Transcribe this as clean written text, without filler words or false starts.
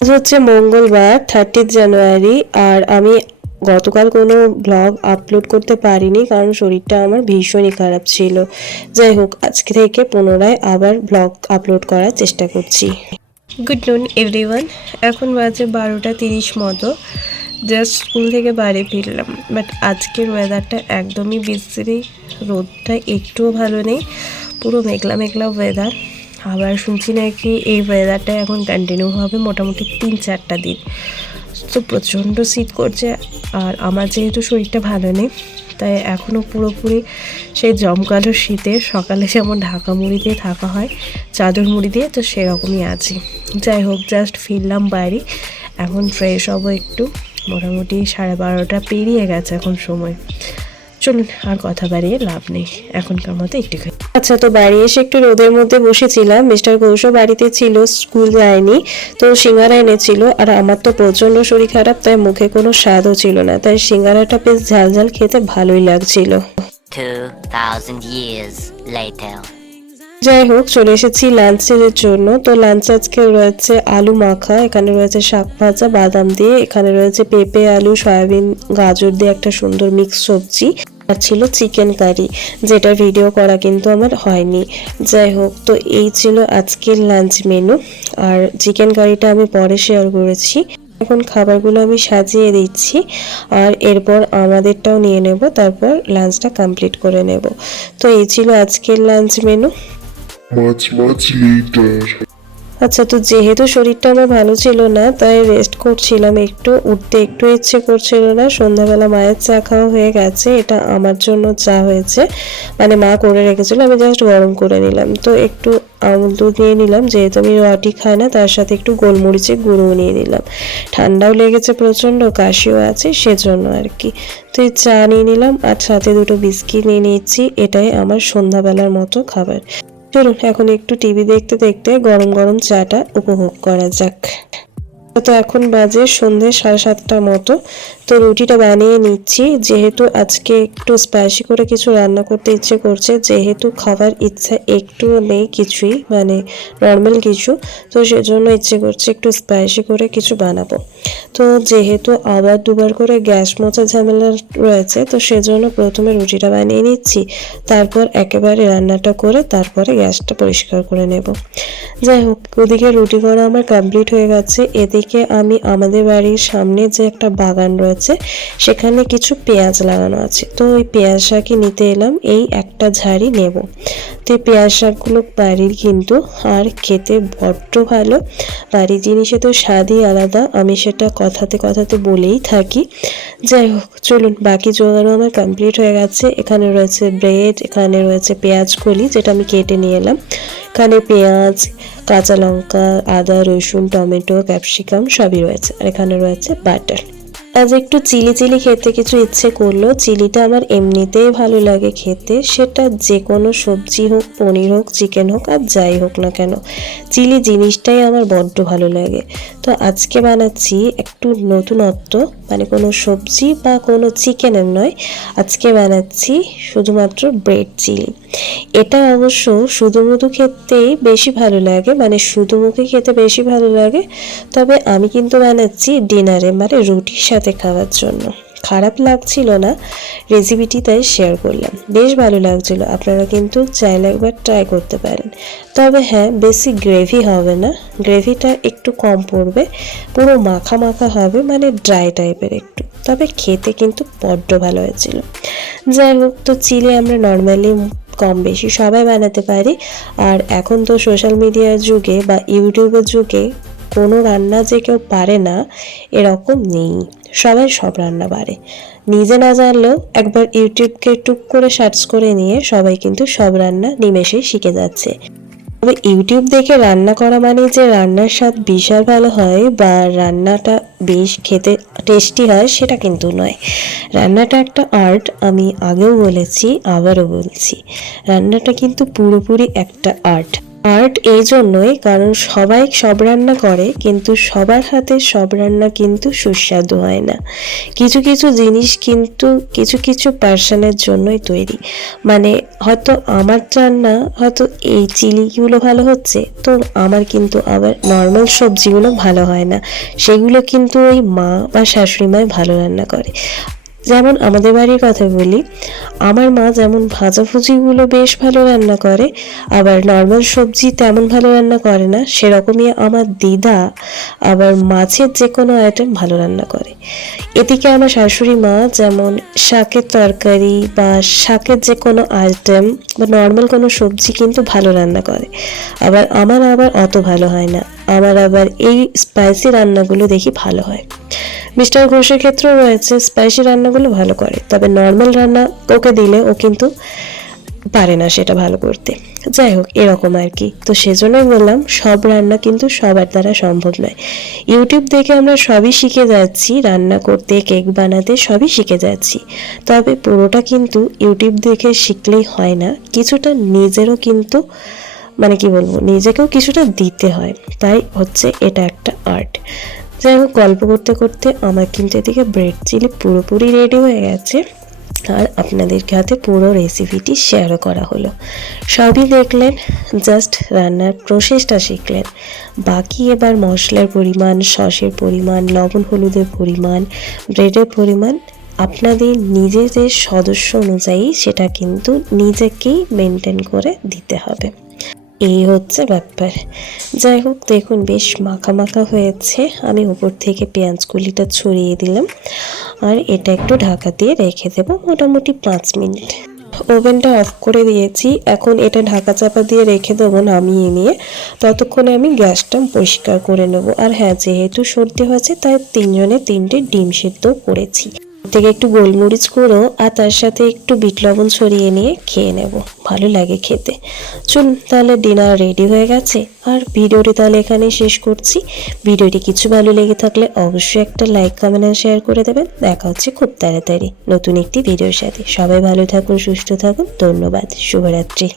আজ হচ্ছে মঙ্গলবার 30 জানুয়ারি। আর আমি গতকাল কোনো ব্লগ আপলোড করতে পারিনি কারণ শরীরটা আমার ভীষণই খারাপ ছিল। যাই হোক, আজকে থেকে পুনরায় আবার ব্লগ আপলোড করার চেষ্টা করছি। গুড নুন এভরিওয়ান, এখন বাজে 12:30 মতো। জাস্ট স্কুল থেকে বাড়ি ফিরলাম, বাট আজকের ওয়েদারটা একদমই বিশ্রী। রোদটা একটুও ভালো নেই, পুরো মেঘলা মেঘলা ওয়েদার। আবার শুনছি নাকি এই ওয়েদারটা এখন কন্টিনিউ হবে মোটামুটি 3-4টা দিন। তো প্রচণ্ড শীত করছে। আর আমার যেহেতু শরীরটা ভালো নেই, তাই এখনও পুরোপুরি সেই জমকালো শীতে সকালে যেমন ঢাকা মুড়ি দিয়ে থাকা হয়, চাদর মুড়ি দিয়ে, তো সেরকমই আছি। যাই হোক, জাস্ট ফিরলাম বাড়ি, এখন ফ্রেশ হবো একটু। মোটামুটি 12:30 পেরিয়ে গেছে এখন সময়। চলুন, আর কথা বাড়িয়ে লাভ নেই, এখনকার মতো একটু খাই। আচ্ছা, তো বাড়ি এসে একটু রোদের মধ্যে বসেছিলাম। মিস্টার ঘোষও বাড়িতে ছিল, স্কুল যায়নি, তো সিঙ্গারা এনেছিল। আর আমার তো প্রচণ্ড শরীর খারাপ, তাই মুখে কোনো স্বাদও ছিল না, তাই সিঙ্গারাটা বেশ ঝাল ঝাল খেতে ভালোই লাগছিল। 2000 years later. যাই হোক, চলে এসেছি লাঞ্চের জন্য। তো লাঞ্চ আজকে রয়েছে আলু মাখা, এখানে রয়েছে শাক ভাজা বাদাম দিয়ে, এখানে রয়েছে পেঁপে আলু সয়াবিন গাজর দিয়ে একটা সুন্দর মিক্স সবজি, আর ছিল চিকেন কারি, যেটা ভিডিও করা কিন্তু আমার হয়নি। যাই হোক, তো এই ছিল আজকের লাঞ্চ মেনু। আর চিকেন কারিটা আমি পরে শেয়ার করেছি। এখন খাবারগুলো আমি সাজিয়ে দিচ্ছি, আর এরপর আমাদেরটাও নিয়ে নেব, তারপর লাঞ্চটা কমপ্লিট করে নেব। তো এই ছিল আজকের লাঞ্চ মেনু। much later. আচ্ছা, তো যেহেতু শরীরটা আমার ভালো ছিল না, তাই রেস্ট করছিলাম একটু, উঠতে একটু ইচ্ছে করছিল না। সন্ধ্যাবেলা মায়ের চা খাওয়া হয়ে গেছে, এটা আমার জন্য চা হয়েছে, মানে মা করে রেখেছিল, আমি জাস্ট গরম করে নিলাম। তো একটু আমুল দুধ নিয়ে নিলাম, যেহেতু আমি রুটি খাই না, তার সাথে একটু গোলমরিচের গুঁড়ো নিয়ে নিলাম। ঠান্ডাও লেগেছে প্রচণ্ড, কাশিও আছে, সেজন্য আর কি। তো এই চা নিয়ে নিলাম, আর সাথে দুটো বিস্কিট নিয়ে নিচ্ছি। এটাই আমার সন্ধ্যাবেলার মতো খাবার। চলুন, এখন একটু টিভি দেখতে দেখতে গরম গরম চাটা উপভোগ করা যাক। তো এখন বাজে সন্ধ্যে 7:30টার মতো। তো রুটিটা বানিয়ে নিচ্ছি, যেহেতু আজকে একটু স্পাইসি করে কিছু রান্না করতে ইচ্ছে করছে, যেহেতু খাবার ইচ্ছা একটুও নেই কিছুই, মানে নর্মাল কিছু, তো সেজন্য ইচ্ছে করছে একটু স্পাইসি করে কিছু বানাবো। তো যেহেতু আবার দুবার করে গ্যাস মোছা ঝামেলা রয়েছে, তো সেজন্য প্রথমে রুটিটা বানিয়ে নিচ্ছি, তারপর একেবারে রান্নাটা করে তারপরে গ্যাসটা পরিষ্কার করে নেব। যাই হোক, ওদিকে রুটি করা আমার কমপ্লিট হয়ে গেছে। এদিকে আমি আমাদের বাড়ির সামনে যে একটা বাগান রয়েছে, সেখানে কিছু পেঁয়াজ লাগানো আছে, তো ওই পেঁয়াজ শাকই নিতে এলাম, এই একটা ঝাড়ি নেব। তো এই পেঁয়াজ শাকগুলো বাড়ির কিন্তু, আর খেতে বড্ড ভালো। বাড়ির জিনিসে তো স্বাদই আলাদা, আমি সেটা কথাতে কথাতে বলেই থাকি। যাই হোক, চলুন, বাকি জোগাড়ও আমার কমপ্লিট হয়ে গেছে। এখানে রয়েছে ব্রেড, এখানে রয়েছে পেঁয়াজ কলি, যেটা আমি কেটে নিয়ে এলাম। এখানে পেঁয়াজ, কাঁচা লঙ্কা, আদা রসুন টমেটো ক্যাপসিকাম সবই রয়েছে, আর এখানে রয়েছে বাটার। আজ একটু চিলি চিলি খেতে কিছু ইচ্ছে করলো। চিলিটা আমার এমনিতেই ভালো লাগে খেতে, সেটা যে কোনো সবজি হোক, পনির হোক, চিকেন হোক, আর যাই হোক না কেন, চিলি জিনিসটাই আমার বড্ড ভালো লাগে। তো আজকে বানাচ্ছি একটু নতুনত্ব, মানে কোনো সবজি বা কোনো চিকেনের নয়, আজকে বানাচ্ছি শুধুমাত্র ব্রেড চিলি। এটা অবশ্য শুধু মুধু খেতেই বেশি ভালো লাগে, মানে শুধু মুখে খেতে বেশি ভালো লাগে, তবে আমি কিন্তু বানাচ্ছি ডিনারে, মানে রুটির সাথে খাওয়ার জন্য। খারাপ লাগছিল না রেসিপিটি, তাই শেয়ার করলাম, বেশ ভালো লাগছিল। আপনারা কিন্তু চাইলে একবার ট্রাই করতে পারেন। তবে হ্যাঁ, বেশি গ্রেভি হবে না, গ্রেভিটা একটু কম পড়বে, পুরো মাখা মাখা হবে, মানে ড্রাই টাইপের একটু, তবে খেতে কিন্তু বড্ড ভালো হয়েছিল। যাই হোক, তো চিলি আমরা নর্মালি কম বেশি সবাই বানাতে পারি। আর এখন তো সোশ্যাল মিডিয়ার যুগে বা ইউটিউবের যুগে কোনো রান্না যে কেউ পারে না এরকম নেই, সবাই সব রান্না পারে। নিজে না জানলেও একবার ইউটিউবকে টুক করে সার্চ করে নিয়ে সবাই কিন্তু সব রান্না নিমেষেই শিখে যাচ্ছে। তবে ইউটিউব দেখে রান্না করা মানে যে রান্নার স্বাদ বিশাল ভালো হয় বা রান্নাটা বেশ খেতে টেস্টি হয়, সেটা কিন্তু নয়। রান্নাটা একটা আর্ট, আমি আগেও বলেছি আবারও বলছি, রান্নাটা কিন্তু পুরোপুরি একটা আর্ট। আর্ট এই জন্যই কারণ সবাই সব রান্না করে, কিন্তু সবার হাতে সব রান্না কিন্তু সুস্বাদু হয় না। কিছু কিছু জিনিস কিন্তু কিছু কিছু পার্সনের জন্যই তৈরি। মানে হয়তো আমার রান্না হয়তো এই চিলিগুলো ভালো হচ্ছে, তো আমার কিন্তু আবার নর্মাল সবজিগুলো ভালো হয় না, সেগুলো কিন্তু ওই মা বা শাশুড়ি মাই ভালো রান্না করে। যেমন আমাদের বাড়ির কথা বলি, আমার মা যেমন ভাজাভুজিগুলো বেশ ভালো রান্না করে, আবার নর্মাল সবজি তেমন ভালো রান্না করে না, সেরকমই আমার দিদা আবার মাছের যে কোনো আইটেম ভালো রান্না করে। এদিকে আমার শাশুড়ি মা যেমন শাকের তরকারি বা শাকের যে কোনো আইটেম বা নর্মাল কোনো সবজি কিন্তু ভালো রান্না করে, আমার আবার অত ভালো হয় না। আমার আবার এই স্পাইসি রান্নাগুলো দেখি ভালো হয়। মিস্টার ঘোষের ক্ষেত্রেও রয়েছে, স্পাইসি রান্নাগুলো ভালো করে, তবে নর্মাল রান্না ওকে দিলে ও কিন্তু পারে না সেটা ভালো করতে। যাই হোক, এরকম আর কি। তো সেজন্যই বললাম সব রান্না কিন্তু সবার দ্বারা সম্ভব নয়। ইউটিউব দেখে আমরা সবই শিখে যাচ্ছি, রান্না করতে, কেক বানাতে সবই শিখে যাচ্ছি, তবে পুরোটা কিন্তু ইউটিউব দেখে শিখলেই হয় না, কিছুটা নিজেরও কিন্তু মানে কি বলবো, নিজেকেও কিছুটা দিতে হয়। তাই হচ্ছে এটা একটা আর্ট। যাই হোক, গল্প করতে করতে আমার কিন্তু এদিকে ব্রেড চিলি পুরোপুরি রেডি হয়ে গেছে, আর আপনাদের সাথে পুরো রেসিপিটি শেয়ারও করা হলো। সবই দেখলেন, জাস্ট রান্নার প্রসেসটা শিখলেন। বাকি এবার মশলার পরিমাণ, সসের পরিমাণ, লবণ হলুদের পরিমাণ, ব্রেডের পরিমাণ আপনাদের নিজেদের সদস্য অনুযায়ী সেটা কিন্তু নিজেকেই মেনটেন করে দিতে হবে। এই হচ্ছে ব্যাপার। যাই হোক, দেখুন বেশ মাখা মাখা হয়েছে। আমি উপর থেকে পেঁয়াজ কলিটা ছড়িয়ে দিলাম, আর এটা একটু ঢাকা দিয়ে রেখে দেবো মোটামুটি 5 মিনিট। ওভেনটা অফ করে দিয়েছি, এখন এটা ঢাকা চাপা দিয়ে রেখে দেবো নামিয়ে নিয়ে। ততক্ষণে আমি গ্যাসটা পরিষ্কার করে নেব। আর হ্যাঁ, যেহেতু সর্দি হয়েছে তাই 3 জনে 3টে ডিম সিদ্ধ করেছি। থেকে একটু গোলমরিচ গুঁড়ো আর তার সাথে একটু বিট লবণ ছড়িয়ে নিয়ে খেয়ে নেব, ভালো লাগে খেতে। চলুন তাহলে, ডিনার রেডি হয়ে গেছে, আর ভিডিওটি তাহলে এখানেই শেষ করছি। ভিডিওটি কিছু ভালো লেগে থাকলে অবশ্যই একটা লাইক, কমেন্ট আর শেয়ার করে দেবেন। দেখা হচ্ছে খুব তাড়াতাড়ি নতুন একটি ভিডিওর সাথে। সবাই ভালো থাকুন, সুস্থ থাকুন, ধন্যবাদ, শুভরাত্রি।